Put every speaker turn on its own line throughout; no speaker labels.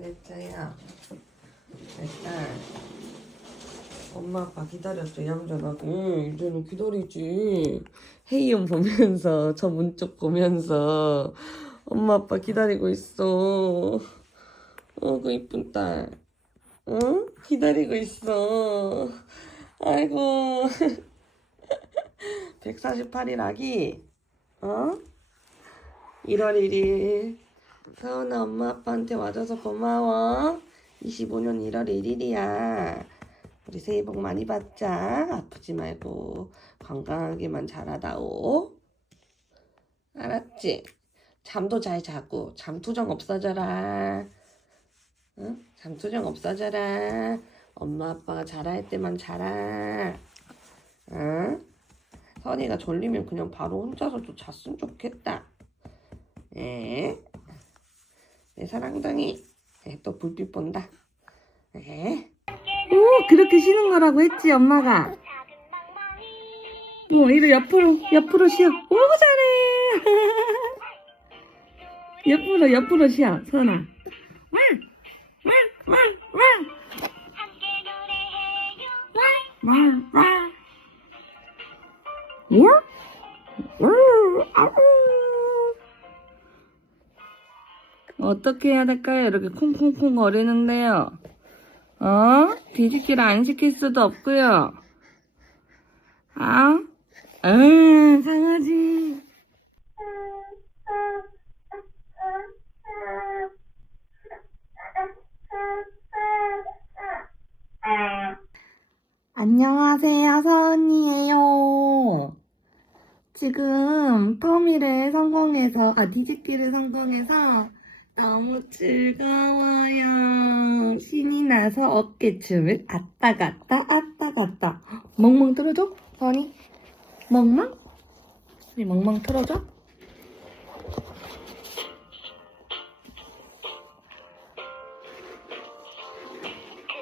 됐어요. 일단 엄마 아빠 기다렸죠 얌전하게 이제는 기다리지. 헤이엄 보면서 저 문쪽 보면서. 엄마 아빠 기다리고 있어. 어그 이쁜 딸. 응? 기다리고 있어. 아이고. 148일 아기. 어? 1월 1일 서은아 엄마 아빠한테 와줘서 고마워 25년 1월 1일이야 우리 새해 복 많이 받자 아프지 말고 건강하게만 자라다오 알았지? 잠도 잘 자고 잠투정 없어져라 응? 잠투정 없어져라 엄마 아빠가 자랄 때만 자라 응? 선이가 졸리면 그냥 바로 혼자서도 잤으면 좋겠다 에? 내 사랑둥이 에, 또 불빛 본다. 에? 오 그렇게 쉬는 거라고 했지 엄마가. 뭐 이리 옆으로 옆으로 쉬어. 오 잘해. 옆으로 옆으로 쉬어 선아. 야? 어떻게 해야 될까요? 이렇게 콩콩콩 거리는데요. 어? 뒤집기를 안 시킬 수도 없고요. 아? 응, 강아지. 안녕하세요, 서은이에요. 지금 터미를 성공해서, 아, 뒤집기를 성공해서 너무 즐거워요. 신이 나서 어깨춤을 아따 갔다, 아따 갔다. 멍멍 틀어줘, 서은이. 멍멍? 우리 멍멍 틀어줘.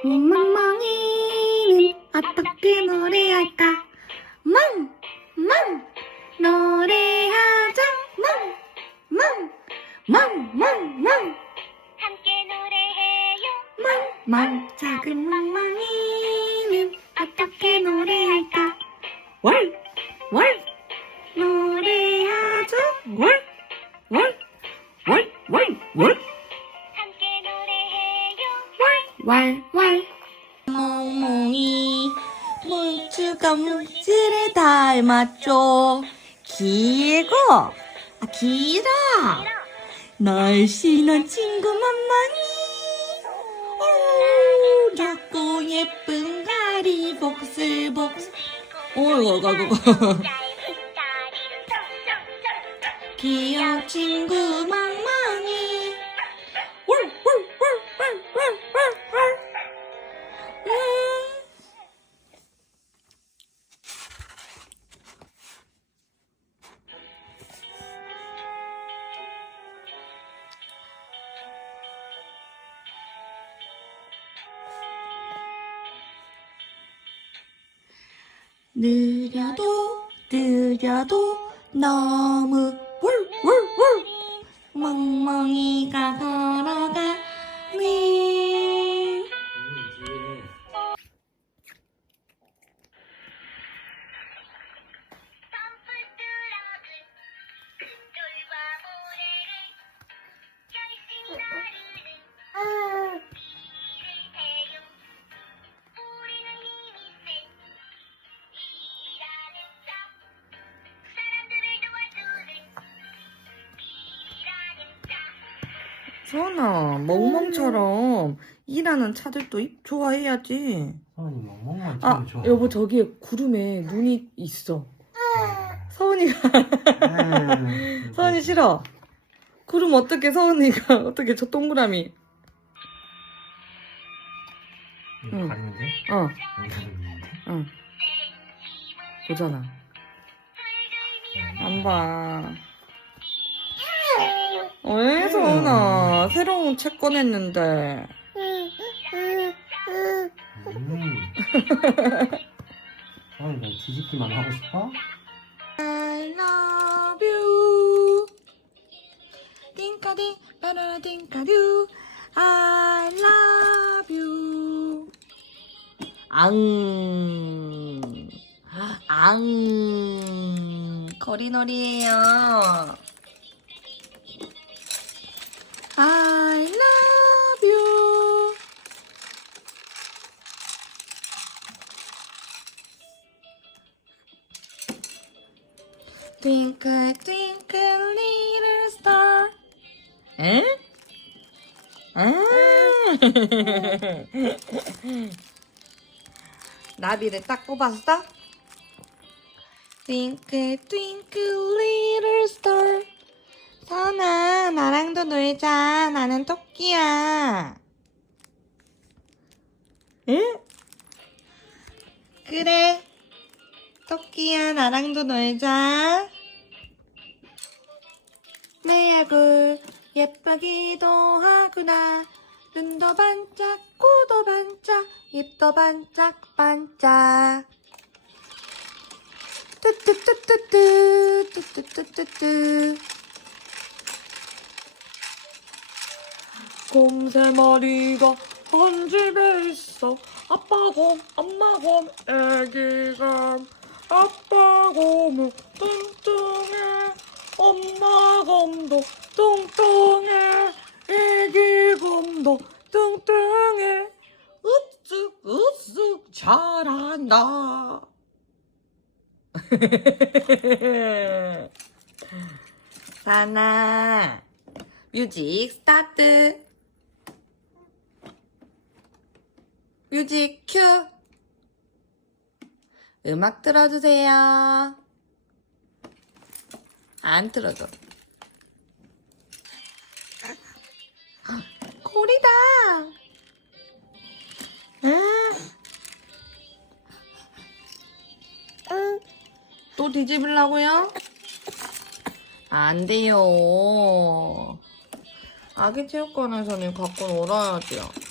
멍멍이는 어떻게 노래할까? 멍! 멍! 노래하자! 멍! 멍! 멍! 멍! 멍!
함께 노래해요.
멍! 멍! 작은 멍멍이는 어떻게 노래할까? 월! 월! 노래하자! 월! 월! 월! 월! 월!
함께 노래해요.
왈왈 멍멍이 물주가 물질을 닮았죠 길고 아 길어 날씬한 친구 멍멍이. 오 작고 예쁜 다리 복슬복슬.
다리를 쫑쫑쫑쫑.
귀여운 친구 멍멍이 느려도 느려도 너무 훌훌훌 멍멍이가 걸어가
자
선아 멍멍처럼 일하는 차들도 이- 좋아해야지.
서은이 멍멍만
아
치면 좋아.
여보 저기에 구름에 눈이 있어. 서은이가.
아유,
서은이 싫어? 구름 어떻게 서은이가 어떻게 저 동그라미?
이거
응.
돼?
어? 응. 보잖아. 안 봐 왜 서은아 새로운 책 꺼냈는데
음. 서은이 너 뒤집기만 하고 싶어?
I love you 띵까디 빠라라 띵까듀
I love you. 앙. 앙. 거리놀이에요. I love you. Twinkle, twinkle, little star. 에? 아. 나비를 딱 뽑았어? Twinkle, twinkle, little star. 선아, 나랑도 놀자. 나는 토끼야. 응? 그래. 토끼야, 나랑도 놀자. 내 얼굴 예쁘기도 하구나. 눈도 반짝, 코도 반짝, 입도 반짝, 반짝. 뚜뚜뚜뚜뚜, 뚜뚜뚜뚜뚜. 곰 세 마리가 한 집에 있어. 아빠 곰, 엄마 곰, 애기 곰. 아빠 곰은 뚱뚱해. 엄마 곰도 뚱뚱해. 애기 곰도 뚱뚱해. 으쓱 으쓱 잘한다. 사나 뮤직 스타트. 뮤직 큐. 음악 틀어주세요. 안 틀어줘. 고리다. 응. 또 뒤집으려고요? 안 돼요. 아기 체육관에서는 갖고 놀아야죠. 착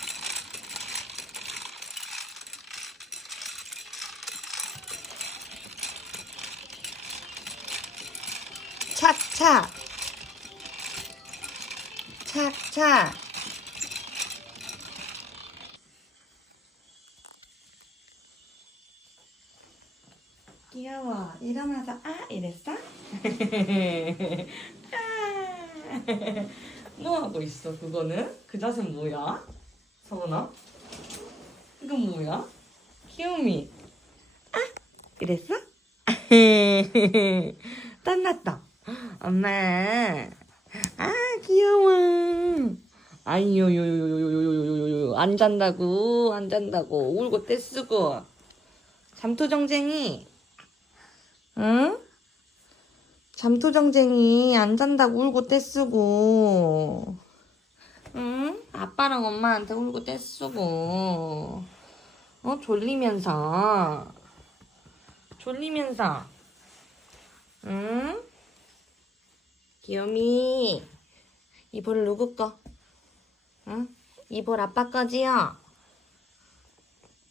착착. 귀여워. 일어나서 아 이랬어? 아. 뭐 하고 있어 그거는? 그 자세 뭐야? 서은아? 이건 뭐야? 귀요미. 아 이랬어? 땀났다. 엄마. 아 귀여워. 아이요요요요요요요요요 안 잔다고 안 잔다고 울고 떼쓰고 잠투정쟁이 응? 잠투정쟁이 안 잔다고 울고 떼쓰고 응? 아빠랑 엄마한테 울고 떼쓰고 어 졸리면서 졸리면서 응? 귀요미 이볼 누구 거? 응? 이볼 아빠 거지요?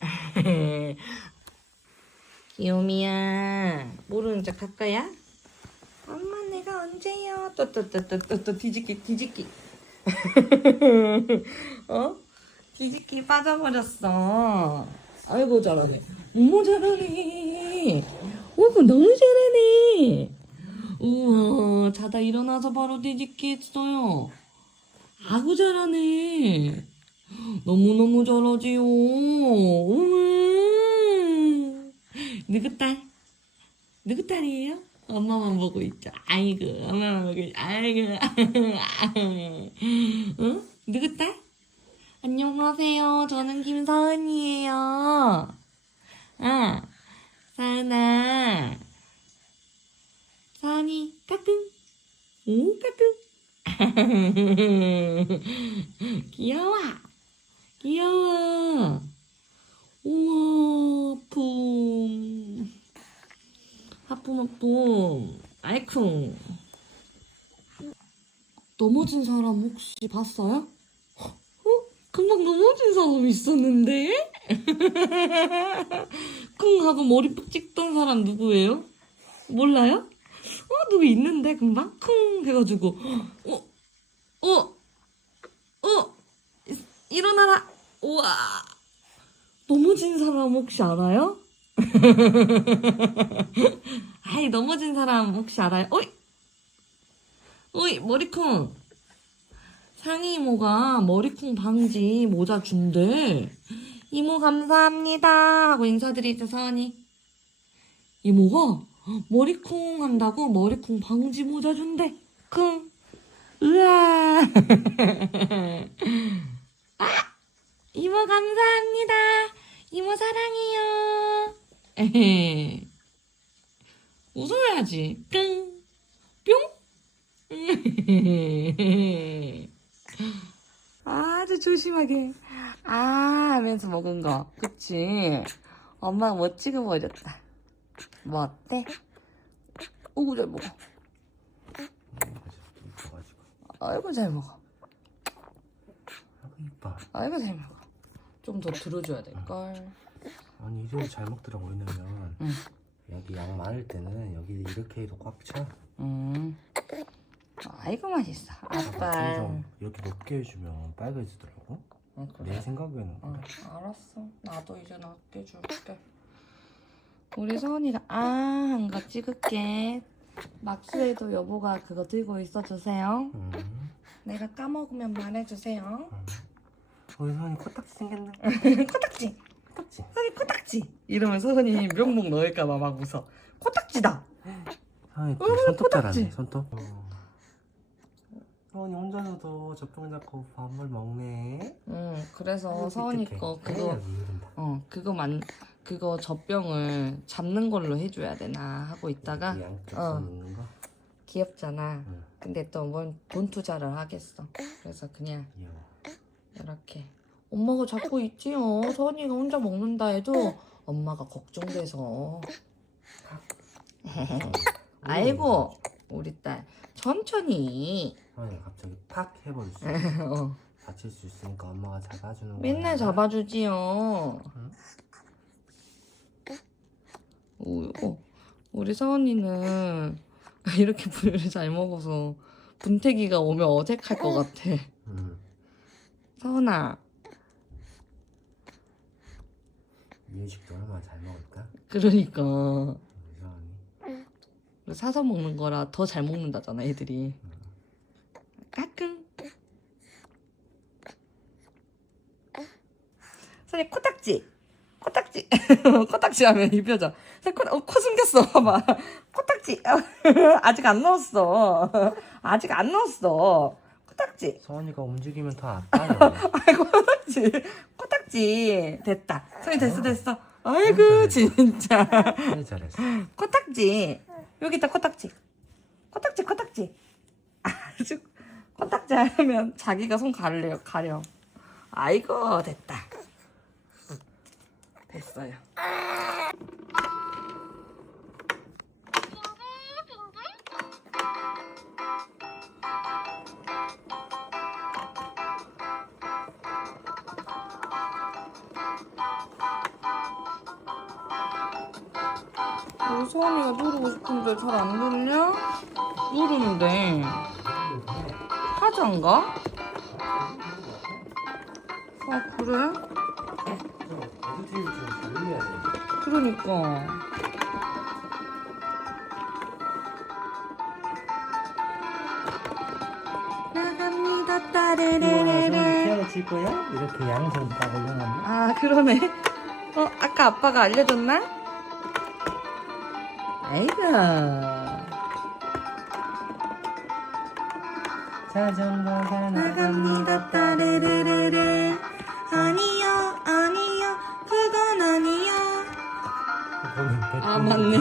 귀요미야 모르는 척 할 거야? 엄마 내가 언제요? 또 또 또또 뒤집기 뒤집기 어? 뒤집기 빠져버렸어 아이고 잘하네 어머 잘하네 어이구 너무 잘하네 우와 자다 일어나서 바로 뒤집기 했어요 아구 잘하네 너무너무 잘하지요 우와 누구 딸? 누구 딸이에요? 엄마만 보고 있죠. 아이고, 엄마만 보고 있죠. 아이고, 응? 누구 딸? 안녕하세요. 저는 김서은이에요. 아, 사은아. 서은이, 까꿍. 오, 까꿍. 귀여워. 귀여워. 우와, 품. 하품, 하품. 아이쿵. 넘어진 사람 혹시 봤어요? 어? 금방 넘어진 사람 있었는데? 쿵 하고 머리 푹 찍던 사람 누구예요? 몰라요? 어, 누구 있는데, 금방? 쿵 해가지고. 어, 어, 어, 일어나라. 우와. 넘어진 사람 혹시 알아요? 아이, 넘어진 사람 혹시 알아요? 어이! 어이, 머리콩. 상희 이모가 머리콩 방지 모자 준대. 이모 감사합니다. 하고 인사드리자, 서원이. 이모가 머리콩 한다고 머리콩 방지 모자 준대. 쿵. 으아. 아! 이모 감사합니다. 이모 사랑해요. 에헤. 웃어야지. 끙. 뿅. 아주 조심하게. 아 하면서 먹은 거. 그치? 엄마가 멋지게 보여줬다. 뭐 어때? 오구 잘 먹어. 아이고 잘 먹어.
아이고
잘 먹어. 좀 더 들어줘야 될 걸.
아니 이래도 잘 먹더라고 왜냐면
응.
여기 양 많을 때는 여기 이렇게 해도 꽉 차.
음. 아이고 맛있어. 아빠.
좀 여기 높게 해주면 빨개지더라고.
어,
내
그래.
생각에는
어,
그래.
알았어. 나도 이제 낮게 줄게. 우리 서은이가 아 한 거 찍을게. 막수에도 여보가 그거 들고 있어 주세요.
음.
내가 까먹으면 말해주세요.
음. 우리 선이 코딱지 생겼네.
코딱지,
코딱지.
서은이 코딱지. 이러면 서은이 명목 넣을까봐 막 웃어. 코딱지다.
선이
어머,
손톱
코딱지.
잘하네. 손톱. 선이 혼자서도 젖병 잡고 밥을 먹네.
응, 그래서 서은이. 거 그거. 어 그거 만 그거 젖병을 잡는 걸로 해줘야 되나 하고 있다가
양쪽
어.
거.
귀엽잖아.
응.
근데 또뭔돈 투자를 하겠어. 그래서 그냥
귀여워.
이렇게 엄마가 잡고 있지요. 서은이가 혼자 먹는다 해도 엄마가 걱정돼서. 아이고 우리 딸 천천히.
선이 갑자기 팍 있어.
어,
다칠 수 있으니까 엄마가 잡아주는 거.
맨날 잡아주지요.
응?
오, 어, 우리 서은이는 이렇게 부유를 잘 먹어서 분태기가 오면 어색할 것 같아.
응.
서은아,
이유식도 얼마나 잘 먹을까?
그러니까
우리.
사서 먹는 거라 더 잘 먹는다잖아, 애들이. 까꿍. 선이 코딱지. 코딱지. 코딱지 하면 이 표정. 코, 어, 코 숨겼어. 봐봐. 코딱지. 아직 안 넣었어. 아직 안 넣었어. 코딱지.
서원이가 움직이면 더 아파요.
아이고, 코딱지. 코딱지. 됐다. 선이 됐어, 됐어. 아이고, 진짜.
잘했어.
코딱지. 여기 있다, 코딱지. 코딱지, 코딱지. 아주 코딱지 하면 자기가 손 가려요, 가려. 아이고, 됐다. 됐어요. 우리 소원이가 누르고 싶은데 잘안 누르냐? 누르는데 하자인가? 아 그래? 그러니까. 나갑니다 따르르르르.
피아노 칠 거야? 이렇게 양손 딱 올려놨네.
아 그러네. 어 아까 아빠가 알려줬나? 아이고.
자전거가
나갑니다 따르르르르. 아니 아, 맞네.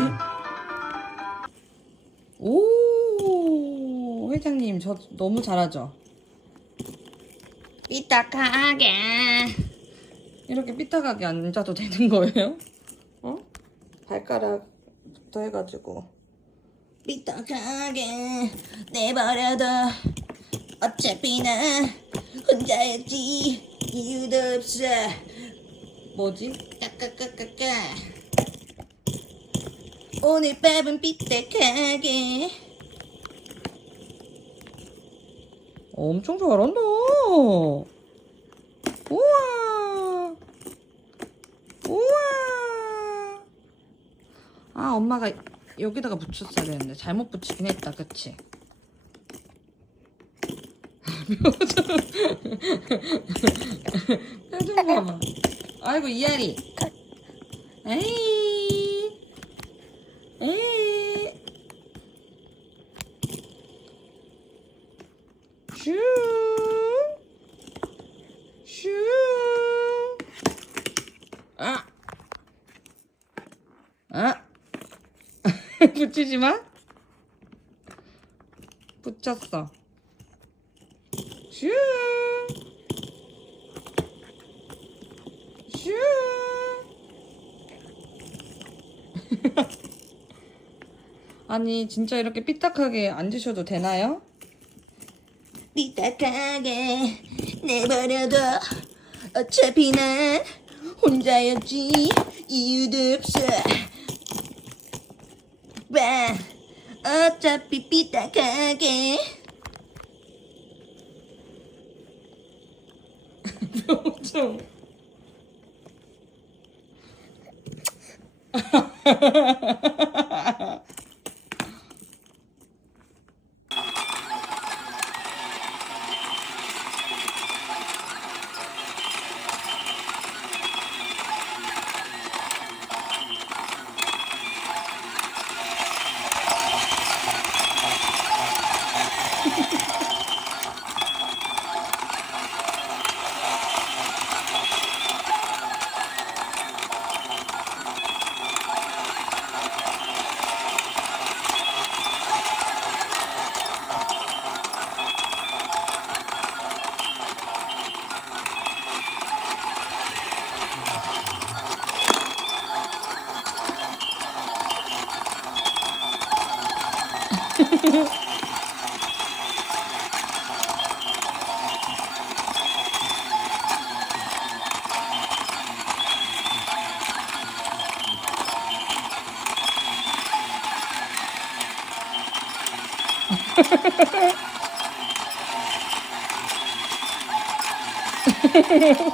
오 회장님 저 너무 잘하죠 삐딱하게 이렇게 삐딱하게 앉아도 되는 거예요? 어? 발가락부터 해가지고 삐딱하게 내버려둬 어차피 나 혼자였지 이유도 없어 뭐지? 까까까까까 오늘 밥은 삐딱하게. 어, 엄청 잘한다. 우와. 우와. 아 엄마가 여기다가 붙였어야 되는데 잘못 붙이긴 했다 그치? 표정. 표정 봐. 아이고 이아리. 에이. 붙이지 마. 붙였어. 슈. 슈. 아니 진짜 이렇게 삐딱하게 앉으셔도 되나요?
삐딱하게 내버려둬 어차피 난 혼자였지 이유도 없어 봐 어차피 삐딱하게
표정.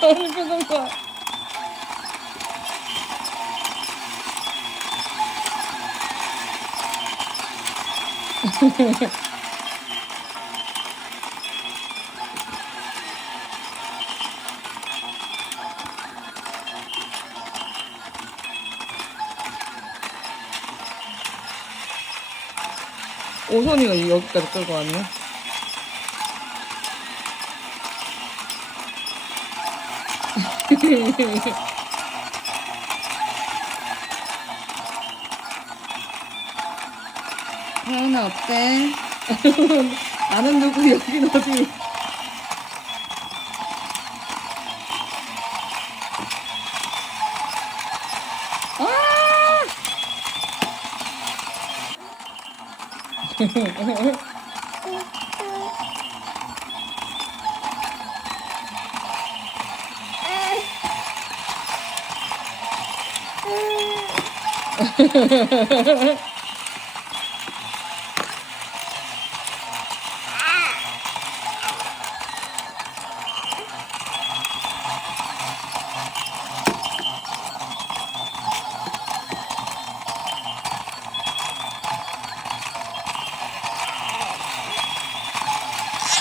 하는 표정 봐. 오선이가 여기까지 끌고 왔네. 하은아 어때? 나는 누구 여긴 어디? 아!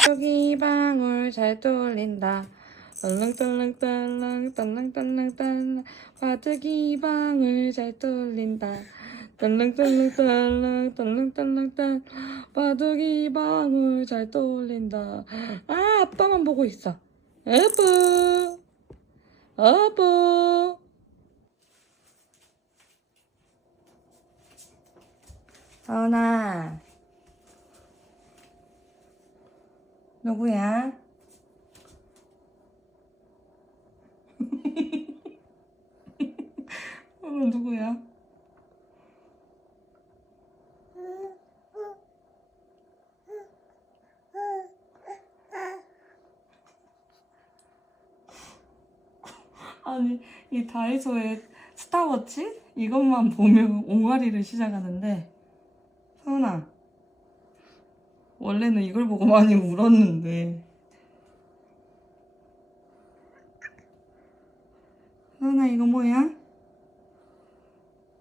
여기 방울 잘 돌린다. 떨렁떨렁떨렁 떨렁떨렁떨렁 화덕이 방울 잘 돌린다. 떨렁떨렁떨렁 떨렁떨렁떨렁 바둑이 방울 잘 돌린다. 아 아빠만 보고 있어. 여보, 여보. 서은아. 누구야? 어, 누구야? 아니 이 다이소에 스타워치 이것만 보면 옹알이를 시작하는데 서은아 원래는 이걸 보고 많이 울었는데 서은아 이거 뭐야?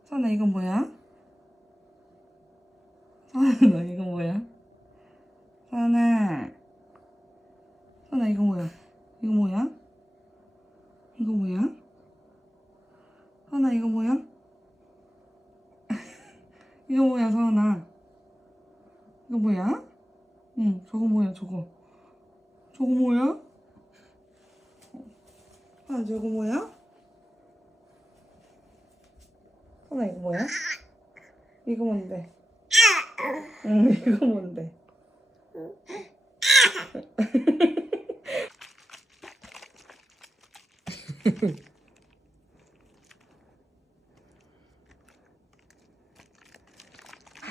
서은아 이거 뭐야? 서은아 이거 뭐야? 서은아 서은아 이거 뭐야? 이거 뭐야? 이거 뭐야? 서은아 이거 뭐야? 이거 뭐야 서은아 이거 뭐야? 응 저거 뭐야 저거 저거 뭐야? 아 저거 뭐야? 서은아 이거 뭐야? 이거 뭔데? 응 이거 뭔데?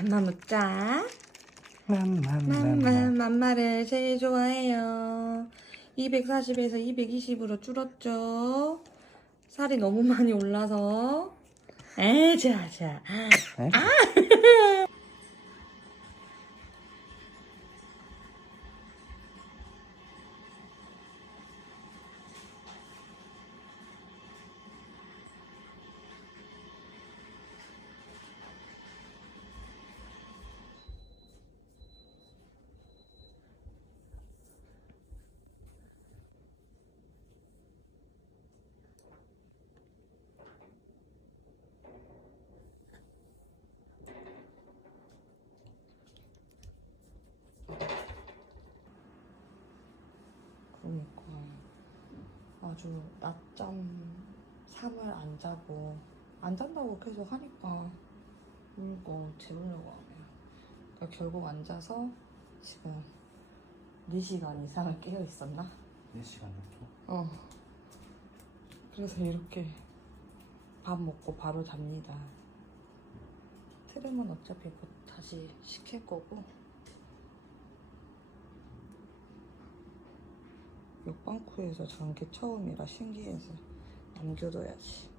맘마 묻자. 맘마 맘마를 제일 좋아해요. 240에서 220으로 줄었죠. 살이 너무 많이 올라서. 에자자. 그 러니까 아주 낮잠 잠을 안 자고 안 잔다고 계속 하니까 울고 재우려고 하네요. 그러니까 결국 앉아서 지금 4시간 이상을 깨어 있었나?
4시간 정도?
어. 그래서 이렇게 밥 먹고 바로 잡니다. 트림은 어차피 곧 다시 시킬 거고. 옆방쿠에서 잔게 처음이라 신기해서 남겨둬야지.